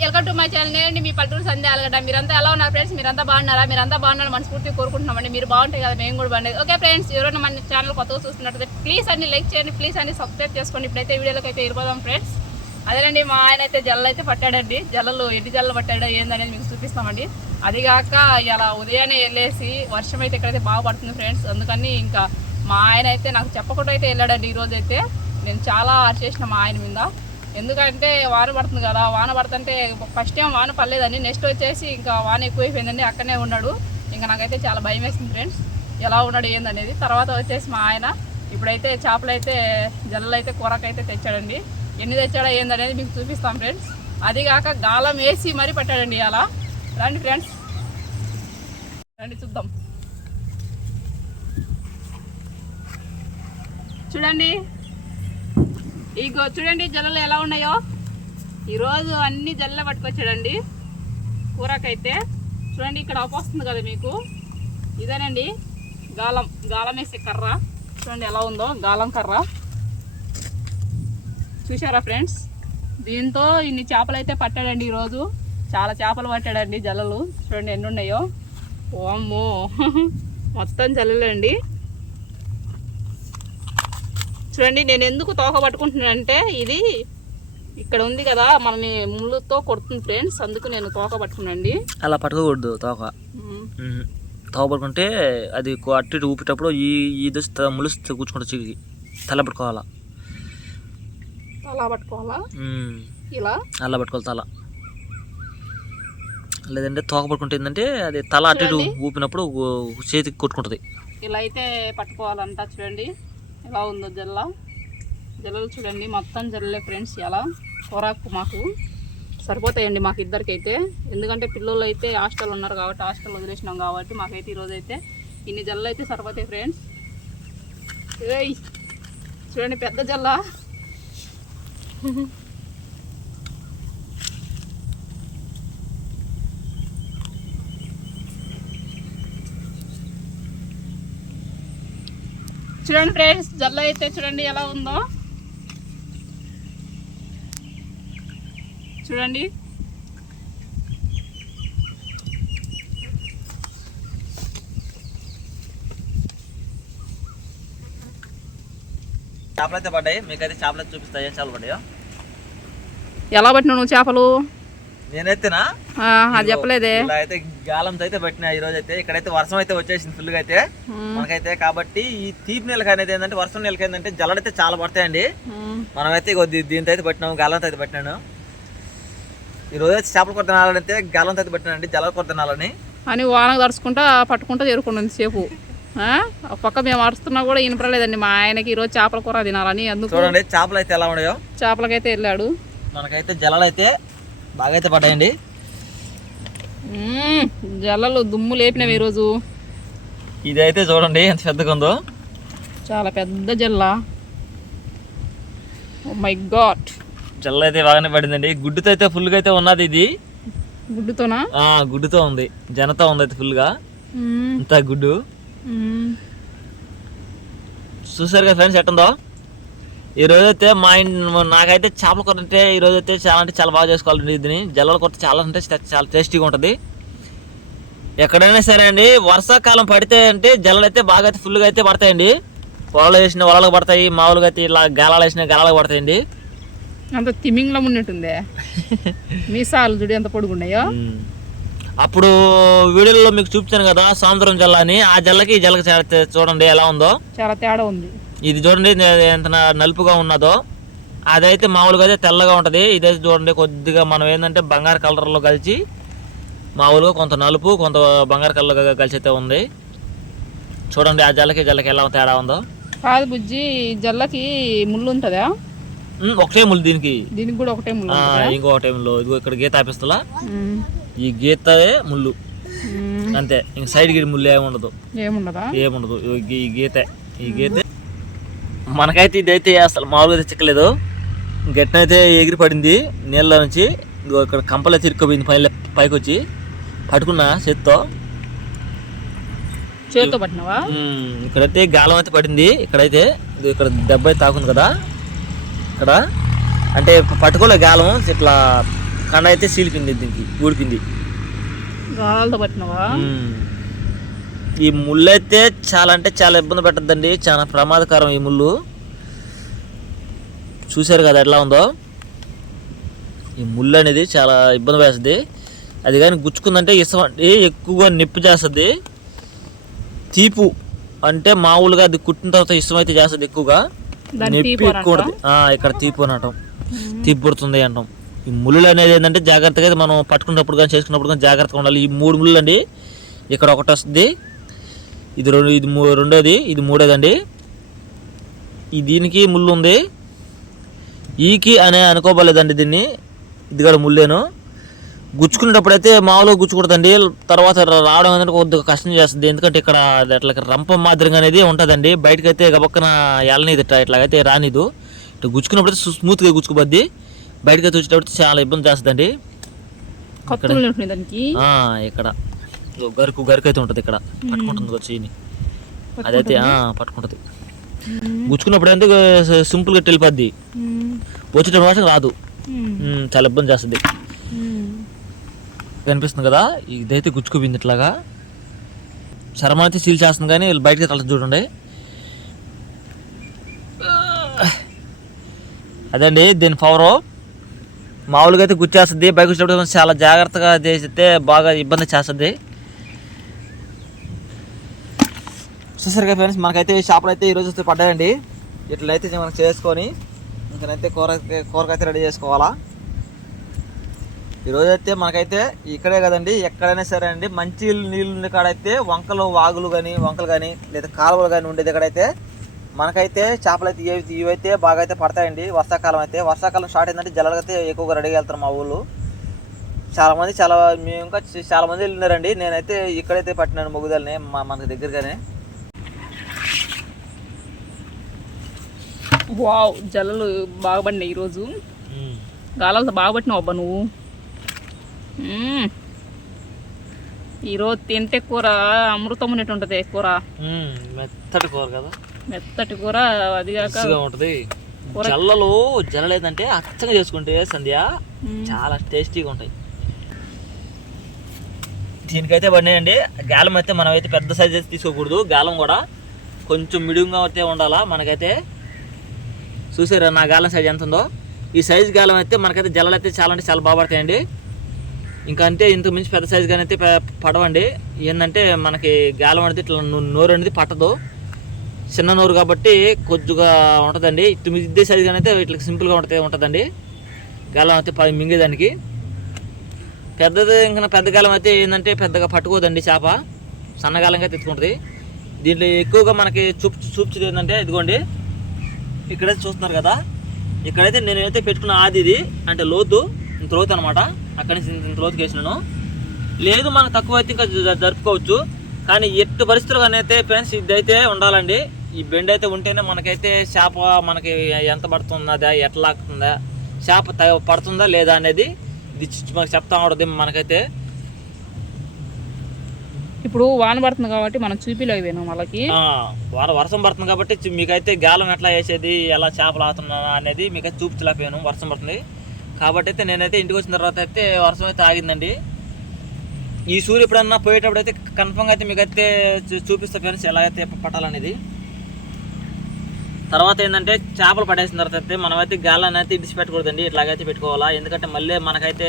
Welcome to my channel నేనండి మీ పల్లెటూరు సందే అలగడ మీరంతా ఎలా ఉన్నారు ఫ్రెండ్స్ మీరంతా బాగున్నారా? మీరంతా బాగున్నారు మనస్ఫూర్తి కోరుకుంటున్నామండి. మీరు బాగుంటాయి కదా మేము కూడా బాగుండేది. ఓకే ఫ్రెండ్స్ ఎవరైనా మన ఛానల్ కొత్తగా చూస్తున్నట్లయితే ప్లీజ్ అన్ని లైక్ చేయండి. ప్లీజ్ అన్ని సబ్స్క్రైబ్ చేసుకోండి. ఇప్పుడైతే వీడియోలోకి అయితే వెళ్ళిపోదాం ఫ్రెండ్స్ అదేనండి మా ఆయన అయితే జల్లలు అయితే పట్టాడండి. జల్లలు ఎన్ని జల్లు పట్టాడో ఏందనేది మీకు చూపిస్తామండి. అదిగాక ఇలా ఉదయాన్నే వెళ్ళేసి వర్షం అయితే ఇక్కడైతే బాగా పడుతుంది ఫ్రెండ్స్ అందుకని ఇంకా మా ఆయన అయితే నాకు చెప్పకుండా అయితే వెళ్ళాడండి ఈరోజు అయితే నేను చాలా చేసిన మా ఆయన మీద. ఎందుకంటే వాన పడుతుంది కదా వాన పడుతుంటే ఫస్ట్ టైం వాన పడలేదని నెక్స్ట్ వచ్చేసి ఇంకా వాన ఎక్కువైపోయిందండి అక్కడనే ఉన్నాడు. ఇంకా నాకైతే చాలా భయం వేసింది ఫ్రెండ్స్ ఎలా ఉన్నాడు ఏందనేది. తర్వాత వచ్చేసి మా ఆయన ఇప్పుడైతే చేపలు అయితే జల్లలు అయితే కూరకైతే తెచ్చాడండి. ఎన్ని తెచ్చాడో ఏందనేది మీకు చూపిస్తాం ఫ్రెండ్స్ అది కాక గాలం వేసి మరీ పెట్టాడండి అలా. రండి ఫ్రెండ్స్ రండి చూద్దాం. చూడండి. ఇగో చూడండి జల్లలు ఎలా ఉన్నాయో. ఈరోజు అన్ని జల్ల పట్టుకొచ్చాడండి. కూరకైతే. చూడండి ఇక్కడ వస్తుంది కదా మీకు. ఇదేనండి. గాలం గాలం వేసే కర్ర. చూడండి ఎలా ఉందో గాలం కర్ర. చూసారా ఫ్రెండ్స్? దీంతో ఇన్ని చేపలు అయితే పట్టాడండి ఈరోజు. చాలా చేపలు పట్టాడండి జల్లలు. చూడండి ఎన్ని ఉన్నాయో ఓమ్మో. మొత్తం జల్లలండి. చూడండి నేను ఎందుకు తోక పట్టుకుంటున్నానంటే ఇది ఇక్కడ ఉంది కదా మనని ముళ్ళుతో కొడుతుంది ఫ్రెండ్స్ అందుకు నేను తోక పట్టుకున్నాండి అలా పట్టుకోకూడదు తోక. తోక పట్టుకుంటే అది అటు ఇటు ఊపేటప్పుడు ఈ ఈ దశ ములుస్తూ కూర్చుకుంటూ చిగి తల పట్టుకోవాలా? అలా పట్టుకోవాలా. ఇలా? అలా పట్టుకోవాలి తల. లేదంటే తోక పట్టుకుంటే ఏంటంటే అది తల అటు ఇటు ఊపినప్పుడు చేతికి కొట్టుకుంటుంది. ఇలా అయితే పట్టుకోవాలంట చూడండి. ఎలా ఉందో జల్ల. జల్లలు చూడండి మొత్తం జల్లలే ఫ్రెండ్స్ ఎలా కూరకు మాకు. సరిపోతాయండి మాకు ఇద్దరికైతే. ఎందుకంటే పిల్లలు అయితే హాస్టల్ ఉన్నారు కాబట్టి హాస్టల్ వదిలేసినాం కాబట్టి మాకైతే ఈరోజు అయితే ఇన్ని జల్లలు అయితే సరిపోతాయి ఫ్రెండ్స్. చూడండి పెద్ద జల్ల. చూడండి ఫ్రెండ్స్ జల్ల అయితే చూడండి ఎలా ఉందో. చూడండి. చేపలు అయితే పడ్డాయి. మీకైతే చేపలు అయితే చూపిస్తా ఏం చేపలు పడ్డాయో? ఎలా పట్టినావు నువ్వు చేపలు? నేనైతేనా? అది చెప్పలేదే. ఇలా అయితే గాలంతో అయితే పట్టినా ఈ రోజు అయితే ఇక్కడైతే వర్షం అయితే వచ్చేసింది ఫుల్గా అయితే మనకైతే కాబట్టి ఈ తీపి నీళ్ళకి అనేది ఏంటంటే వర్షం నీళ్ళకి ఏంటంటే జల్లడైతే చాలా పడతాయండి. మనమైతే ఇగో దీ- దీంతో అయితే పట్టినాము గాలంతో అయితే పట్టినాను. ఈ రోజు అయితే చేపలు కొట్ట తినాలంటే గాలంతో అయితే పట్టినానండి జల కొట్ట తినాలని అని వాన తడుచుకుంటా పట్టుకుంటా చేరుకున్నది సేపు? ఒక పక్క మేము అరుస్తున్నా కూడా వినపడలేదండి మా ఆయనకి ఈరోజు చేపల కూర తినాలని అందుకు చూడండి చేపలు అయితే ఎలా ఉన్నాయో. చేపలకైతే వెళ్ళాడు. మనకైతే జలాలు అయితే బాగా అయితే పడ్డాయండి జల్లలు దుమ్ము లేపినవి ఈరోజు. ఇదైతే చూడండి ఎంత పెద్దగా ఉందో. చాలా పెద్ద జల్ల. మై గాడ్ జల్ల అయితే బాగానే పడిందండి. గుడ్డుతో అయితే ఫుల్గా అయితే ఉన్నది ఇది. గుడ్డుతోనా? గుడ్డుతో ఉంది. జనతో ఉంది అయితే ఫుల్గా ఇంత గుడ్డు. ఉమ్. చూసారు కదా ఫ్రెండ్స్ ఎట్టుందో? ఈ రోజు అయితే మా ఇంటి నాకైతే చేపల కూర అంటే ఈ రోజు అయితే చాలా అంటే చాలా బాగా చేసుకోవాలండి దీన్ని. జల్లల కూర చాలా అంటే చాలా టేస్టీగా ఉంటుంది. ఎక్కడైనా సరే అండి వర్షాకాలం పడితే అంటే జల్లలు అయితే బాగా అయితే ఫుల్గా అయితే పడతాయండి. పొలాలు వేసిన వలలకు పడతాయి మామూలుగా అయితే ఇలా గాలాలు వేసిన గాలాలకు పడతాయండి. అంత తిమింగ్లం ఉన్నట్టుందే. మీసాలు చూడు ఎంత పొడుగున్నాయో. అప్పుడు వీడియోలో మీకు చూపించాను కదా సముద్రం జల్ల అని. ఆ జల్లకి ఈ జల్లకి చూడండి ఎలా ఉందో. చాలా తేడా ఉంది. ఇది చూడండి ఎంత నలుపుగా ఉన్నదో. అదైతే మామూలుగా అయితే తెల్లగా ఉంటుంది. ఇదైతే చూడండి కొద్దిగా మనం ఏంటంటే బంగారు కలర్లో కలిసి మామూలుగా కొంత నలుపు కొంత బంగారు కలర్లో కలిసి అయితే ఉంది. చూడండి ఆ జల్లకి జల్లకి ఎలా తేడా ఉందో. కాదు బుజ్జి జల్లకి ముళ్ళు ఉంటుందా? ఒకటే ముళ్ళు దీనికి. దీనికి కూడా ఒకటే ముళ్ళు ఆ, ఉంటుందా? ఇంకో టైంలో ఇదిగో ఇక్కడ గీత ఆపిస్తలా. ఈ గీతయే ముళ్ళు. అంతే. ఇంక సైడ్ గిడి ముళ్ళు ఏముండదా. ఏముండదు? ఈ ఈ గీత. ఈ గీత మనకైతే ఇదైతే అసలు మామూలుగా అయితే చిక్కలేదు గట్టినైతే ఎగిరి పడింది నీళ్ళ నుంచి ఇక్కడ కంపలో తిరుక్కోపోయింది పై పైకి వచ్చి పట్టుకున్న చేత్తో. చేతితో పట్టినవా? ఇక్కడైతే గాలం అయితే పడింది. ఇక్కడైతే ఇక్కడ దెబ్బ అయితే తాకుంది కదా. ఇక్కడ. అంటే పట్టుకోలే గాలం. ఇట్లా కండ అయితే సీలిపింది దీనికి ఊడిపింది. గాలాలతో పట్టినవా. ఈ ముళ్ళు అయితే చాలా అంటే చాలా ఇబ్బంది పెట్టద్దండి. చాలా ప్రమాదకరం ఈ ముళ్ళు. చూశారు కదా ఎట్లా ఉందో? ఈ ముళ్ళు అనేది చాలా ఇబ్బంది వేస్తుంది. అది కానీ గుచ్చుకుందంటే ఇష్టం అంటే ఎక్కువగా నొప్పి చేస్తుంది. తీపు అంటే మామూలుగా అది కుట్టిన తర్వాత ఇష్టం అయితే చేస్తుంది ఎక్కువగా. నొప్పి ఎక్కువ ఇక్కడ తీపు అనటం తీపి పుడుతుంది అంటాం. ఈ ముళ్ళు అనేది ఏంటంటే జాగ్రత్తగా మనం పట్టుకున్నప్పుడు కానీ చేసుకున్నప్పుడు కానీ జాగ్రత్తగా ఉండాలి. ఈ మూడు ముళ్ళు అండి. ఇక్కడ ఒకటి వస్తుంది. ఇది రెండు ఇది మూ రెండోది ఇది మూడోదండి. ఈ దీనికి ముళ్ళు ఉంది. ఈకి అనే అనుకోబోలేదండి దీన్ని. ఇది కూడా ముళ్ళేను గుచ్చుకునేటప్పుడు అయితే మామూలుగా గుచ్చుకుంటుందండి తర్వాత రావడం అనేది కొద్దిగా కష్టం చేస్తుంది. ఎందుకంటే ఇక్కడ అట్లా రంపం మాదిరిగా అనేది ఉంటుందండి. బయటకు అయితే గబక్కన ఎలనీది ఇట్లా ఇట్లాగైతే రానిదు. ఇట్లా గుచ్చుకున్నప్పుడు అయితే స్మూత్గా గుచ్చుకుపోద్ది బయటకు అయితే వచ్చేటప్పుడు చాలా ఇబ్బంది చేస్తుందండి. ఇక్కడ. గరుకు గరుకు అయితే ఉంటుంది ఇక్కడ. పట్టుకుంటుంది వచ్చి అదైతే ఆ, పట్టుకుంటుంది. గుచ్చుకున్నప్పుడు అయితే సింపుల్గా మ్మ్. వచ్చేటప్పుడు మాత్రం రాదు. చాలా ఇబ్బంది చేస్తుంది. కనిపిస్తుంది కదా ఇదైతే గుచ్చుకుపోయింది ఇట్లాగా చర్మం అయితే సీల్ చేస్తుంది కానీ వీళ్ళు బయటకి తల చూడండి. అదండి దీని పవరు మామూలుగా అయితే గుచ్చేస్తుంది. బయటకు వచ్చేటప్పుడు చాలా జాగ్రత్తగా చేస్తే బాగా ఇబ్బంది చేస్తుంది. చూసారుగా ఫ్రెండ్స్ మనకైతే ఈ షాపులు అయితే ఈరోజు వస్తే పడ్డాయండి. ఇట్లయితే మనం చేసుకొని ఇంకనైతే కూర కూరకైతే రెడీ చేసుకోవాలా. ఈరోజు అయితే మనకైతే ఇక్కడే కదండి ఎక్కడైనా సరే అండి మంచి నీళ్ళు ఉండే కాడైతే వంకలు వాగులు కానీ వంకలు కానీ లేదా కాలువలు కానీ ఉండేది ఎక్కడైతే మనకైతే చేపలు అయితే ఇవి ఇవైతే బాగా అయితే పడతాయండి. వర్షాకాలం అయితే వర్షాకాలం స్టార్ట్ అయిందంటే జలాలు అయితే ఎక్కువగా రెడీ వెళ్తారు మా ఊళ్ళు. చాలామంది చాలా మేము ఇంకా చాలామంది వెళ్ళినారండి. నేనైతే ఇక్కడైతే పట్టినాను మొగుదల్ని మా మనకు దగ్గరగానే. వావ్ జల్లలు బాగా పడినాయి ఈరోజు గాలాలతో బాగా పట్టినావు అబ్బా నువ్వు. ఈరోజు తింటే కూర అమృతం ఉన్నట్టు ఉంటుంది కూర. మెత్తటి కూర కదా. మెత్తటి కూర అది కాక రుచిగా ఉంటుంది. జల్లలు జల్లలేదంటే అచ్చగా చేసుకుంటే సంధ్య. చాలా టేస్టీగా ఉంటాయి. దీనికైతే పడినాయండి. గాలం అయితే మనం అయితే పెద్ద సైజ్ అయితే తీసుకోకూడదు. గాలం కూడా కొంచెం మిడియంగా అయితే ఉండాలా మనకైతే. చూసారా నా గాలం సైజ్ ఎంత ఉందో ఈ సైజ్ గాలం అయితే మనకైతే జల్లలు అయితే చాలా అంటే చాలా బాగా పడతాయండి ఇంకా అంటే ఇంతకు మించి పెద్ద సైజ్ కానీ అయితే పడవండి ఏంటంటే మనకి గాలం అనేది ఇట్లా నోరు అనేది పట్టదు చిన్న నోరు కాబట్టి కొద్దిగా ఉంటుందండి ఇటు ఇదే సైజు కానీ అయితే ఇట్లా సింపుల్గా ఉంటుంది ఉంటుందండి గాలం అయితే పది మింగేదానికి పెద్దది ఇంకా పెద్ద గాలం అయితే ఏంటంటే పెద్దగా పట్టుకోదండి చేప సన్నగాలంగా తెచ్చుకుంటుంది దీంట్లో ఎక్కువగా మనకి చూపు చూపించేది ఏంటంటే ఇదిగోండి ఇక్కడైతే చూస్తున్నారు కదా. ఇక్కడైతే నేనైతే పెట్టుకున్న ఆది ఇది అంటే లోతు ఇంత లోతు అనమాట అక్కడి నుంచి ఇంత- లోతుకి వేసినాను. లేదు మనకు తక్కువ అయితే ఇంకా జరుపుకోవచ్చు. కానీ ఎట్టు పరిస్థితులు అయితే ఫ్రెండ్స్ ఇదైతే ఉండాలండి. ఈ బెండ్ అయితే ఉంటేనే మనకైతే చేప మనకి ఎంత పడుతుందా ఎట్లా లాగుతుందా చేప త- పడుతుందా లేదా అనేది ఇది చి- మనకు చెప్తా ఉంటుంది మనకైతే. ఇప్పుడు వాన పడుతుంది కాబట్టి మనం చూపిలేకపోయినాం వాళ్ళకి. వాన వర్షం పడుతుంది కాబట్టి మీకైతే గాలం ఎట్లా వేసేది ఎలా చేపలు ఆతున్నా అనేది మీకైతే చూపించలేకపోయాను వర్షం పడుతుంది. కాబట్టి అయితే నేనైతే ఇంటికి వచ్చిన తర్వాత అయితే వర్షం అయితే ఆగిందండి. ఈ సూర్యు ఎప్పుడన్నా పోయేటప్పుడు అయితే కన్ఫర్మ్గా అయితే మీకైతే చూ- చూపిస్తా ఫ్రెండ్స్ ఎలా అయితే పట్టాలనేది. తర్వాత ఏంటంటే చేపలు పడేసిన తర్వాత అయితే మనమైతే గాలనైతే అయితే ఇడిచి పెట్టకూడదండి ఇట్లాగైతే పెట్టుకోవాలా. ఎందుకంటే మళ్ళీ మనకైతే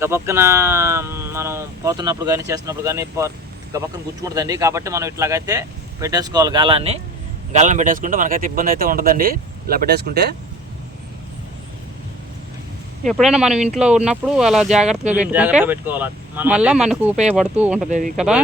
గబక్కన మనం పోతున్నప్పుడు కానీ చేస్తున్నప్పుడు కానీ గబక్కన గుచ్చుకుంటుందండి కాబట్టి మనం ఇట్లాగైతే పెట్టేసుకోవాలి గాలాన్ని. గాలాన్ని పెట్టేసుకుంటే మనకైతే ఇబ్బంది అయితే ఉండదండి. ఇలా పెట్టేసుకుంటే ఎప్పుడైనా మనం ఇంట్లో ఉన్నప్పుడు అలా జాగ్రత్తగా పెట్టుకుంటే జాగ్రత్తగా పెట్టుకోవాలి? మనం మళ్ళీ మనకు ఉపయోగపడుతూ ఉంటుంది అది కదా?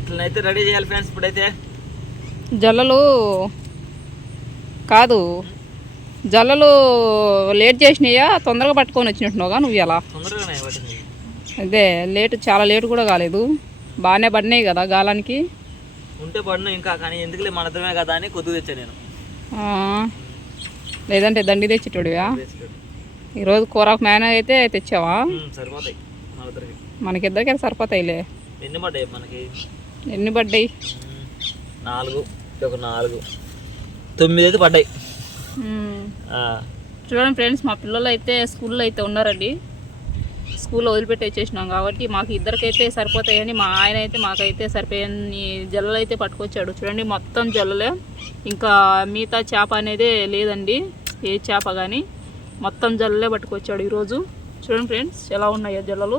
ఇట్లనైతే రెడీ చేయాలి ఫ్రెండ్స్ ఇప్పుడైతే. జల్లలు కాదు. జల్లలు లేట్ చేసినాయా? తొందరగా పట్టుకొని వచ్చినట్టున్నావుగా నువ్వు పట్టింది. అదే లేట్ చాలా లేట్ కూడా కాలేదు. బాగానే పడినాయి కదా గాలానికి. ఉంటే పడిన ఇంకా కానీ ఎందుకులే మన ఇద్దరమే కదా అని కొద్దిగా తెచ్చాను నేను. లేదంటే దండి తెచ్చేటోడివా? ఈరోజు కూరకు మేన అయితే తెచ్చావా? సరిపోతాయి మన ఇద్దరికి. మనకిద్దరికి సరిపోతాయిలే. ఎన్ని పడ్డాయి మనకి? ఎన్ని పడ్డాయి? నాలుగు ఒక నాలుగు. తొమ్మిది అయితే పడ్డాయి. చూడండి ఫ్రెండ్స్ మా పిల్లలు అయితే స్కూల్లో అయితే ఉన్నారండి. స్కూల్లో వదిలిపెట్టి వచ్చేసినాం కాబట్టి మాకు ఇద్దరికైతే సరిపోతాయని మా ఆయన అయితే మాకైతే సరిపోయని జల్లలు అయితే పట్టుకొచ్చాడు. చూడండి మొత్తం జల్లలే. ఇంకా మిగతా చేప అనేది లేదండి. ఏ చేప కానీ మొత్తం జల్లలే పట్టుకొచ్చాడు ఈరోజు. చూడండి ఫ్రెండ్స్ ఎలా ఉన్నాయో జల్లలు.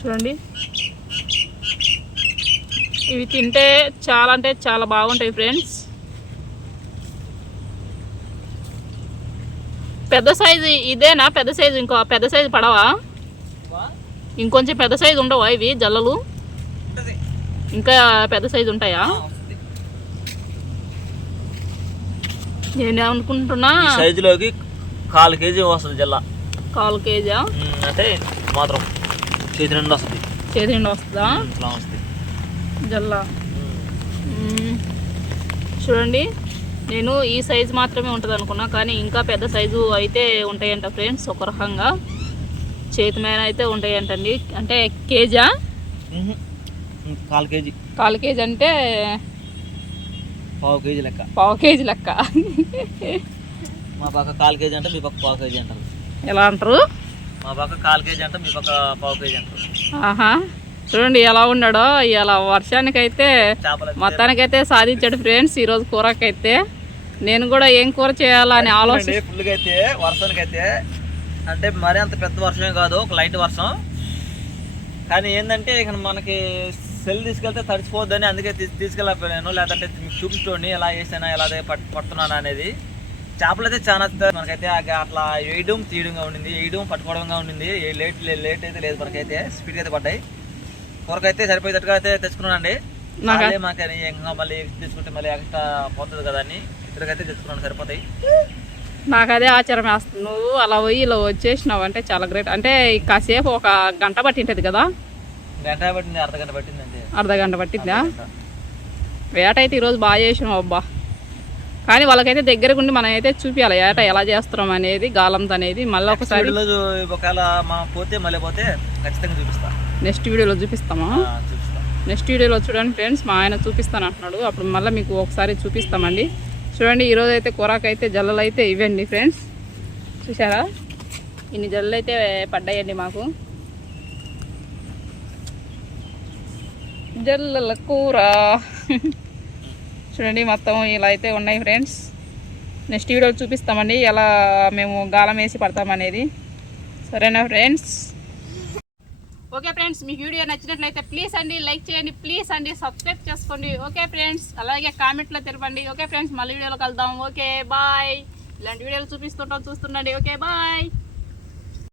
చూడండి. ఇవి తింటే చాలా అంటే చాలా బాగుంటాయి ఫ్రెండ్స్. పెద్ద సైజు ఇదేనా? పెద్ద సైజు ఇంకో పెద్ద సైజు పడవా? ఇంకొంచెం పెద్ద సైజు ఉండవా ఇవి జల్లలు? ఇంకా పెద్ద సైజు ఉంటాయా? నేను అనుకుంటున్నా ఈ సైజులోకి కాలు కేజీ వస్తుంది జల్ల. కాల్ కేజా అంటే మాత్రం చేతి నిండా వస్తుంది. చేతి నిండా వస్తుందా? వస్తుంది. జల్ల. చూడండి నేను ఈ సైజు మాత్రమే ఉంటుంది అనుకున్నా కానీ ఇంకా పెద్ద సైజు అయితే ఉంటాయంట ఫ్రెండ్స్ ఒక రకంగా. చేతి మీద అయితే ఉంటాయంటండి. అంటే కేజా? కాలు కేజీ. కాలు కేజీ అంటే పావు కేజీ లెక్క. పావు కేజీ లెక్క. మా పక్క కాలు కేజీ అంటే మీ పక్క పావు కేజీ అంటారు. ఎలా అంటారు? మా పక్క కాలు కేజీ అంటే మీ పక్క పావు కేజీ అంటారు. ఆహా. చూడండి ఎలా ఉన్నాడో ఇలా వర్షానికైతే చేపలు మొత్తానికైతే సాధించాడు ఫ్రెండ్స్ ఈరోజు కూరకైతే. నేను కూడా ఏం కూర చేయాలా అని ఆలోచన ఫుల్గా అయితే వర్షానికి అయితే అంటే మరీ అంత పెద్ద వర్షమే కాదు ఒక లైట్ వర్షం. కానీ ఏంటంటే ఇక మనకి సెల్ తీసుకెళ్తే తడిచిపోద్దని అందుకే తీసుకెళ్ళకపోయాను. లేదంటే మీకు చూపిస్తోండి ఎలా చేసానా ఎలా అదే పట్ పడుతున్నాను అనేది. చేపలు అయితే చాలా. మనకైతే అట్లా వేయడం తీయడంగా ఉండింది వేయడం పట్టుకోవడంగా ఉండింది. లేట్ లేట్ అయితే లేదు మనకైతే. స్పీడ్గా అయితే పడ్డాయి. కూరకైతే సరిపోయేటట్టుగా అయితే తెచ్చుకున్నానండి. ఇంకా మళ్ళీ తీసుకుంటే మళ్ళీ ఎక్స్ట్రా పోతుంది కదా అని ఇద్దరికైతే తెచ్చుకున్నాను సరిపోతాయి. నాకు అదే ఆచారం వేస్తుంది. నువ్వు అలా పోయి ఇలా వచ్చేసినావు అంటే చాలా గ్రేట్. అంటే కాసేపు ఒక గంట పట్టింటది కదా? గంట పట్టింది అర్ధ గంట పట్టింది అంతే అర్ధ గంట పట్టిందా వేట అయితే ఈరోజు బాగా చేసినావు అబ్బా. కానీ వాళ్ళకైతే దగ్గరకుండి మనం అయితే చూపించాలి ఏట ఎలా చేస్తున్నాం అనేది గాలంతో అనేది మళ్ళీ ఒకసారి ఒకవేళ మనం పోతే మళ్ళీ పోతే ఖచ్చితంగా చూపిస్తా. నెక్స్ట్ వీడియోలో చూపిస్తామా? నెక్స్ట్ వీడియోలో చూడండి ఫ్రెండ్స్ మా ఆయన చూపిస్తాను అంటున్నాడు అప్పుడు మళ్ళీ మీకు ఒకసారి చూపిస్తామండి. చూడండి ఈరోజు అయితే కూరకు అయితే జల్లలు అయితే ఇవ్వండి ఫ్రెండ్స్. చూసారా ఇన్ని జల్లలు అయితే పడ్డాయండి మాకు. జల్లల కూర. చూడండి మొత్తం ఇలా అయితే ఉన్నాయి ఫ్రెండ్స్. నెక్స్ట్ వీడియోలో చూపిస్తామండి ఎలా మేము గాలం వేసి పడతామనేది. సరేనా ఫ్రెండ్స్? ఓకే ఫ్రెండ్స్ మీకు వీడియో నచ్చినట్లయితే ప్లీజ్ అండి లైక్ చేయండి ప్లీజ్ అండి సబ్స్క్రైబ్ చేసుకోండి. ఓకే ఫ్రెండ్స్ అలాగే కామెంట్లో తెలపండి ఓకే ఫ్రెండ్స్ మళ్ళీ వీడియోలో కలుద్దాం. ఓకే బాయ్ ఇలాంటి వీడియోలు చూపిస్తుంటాం చూస్తుండండి. Okay bye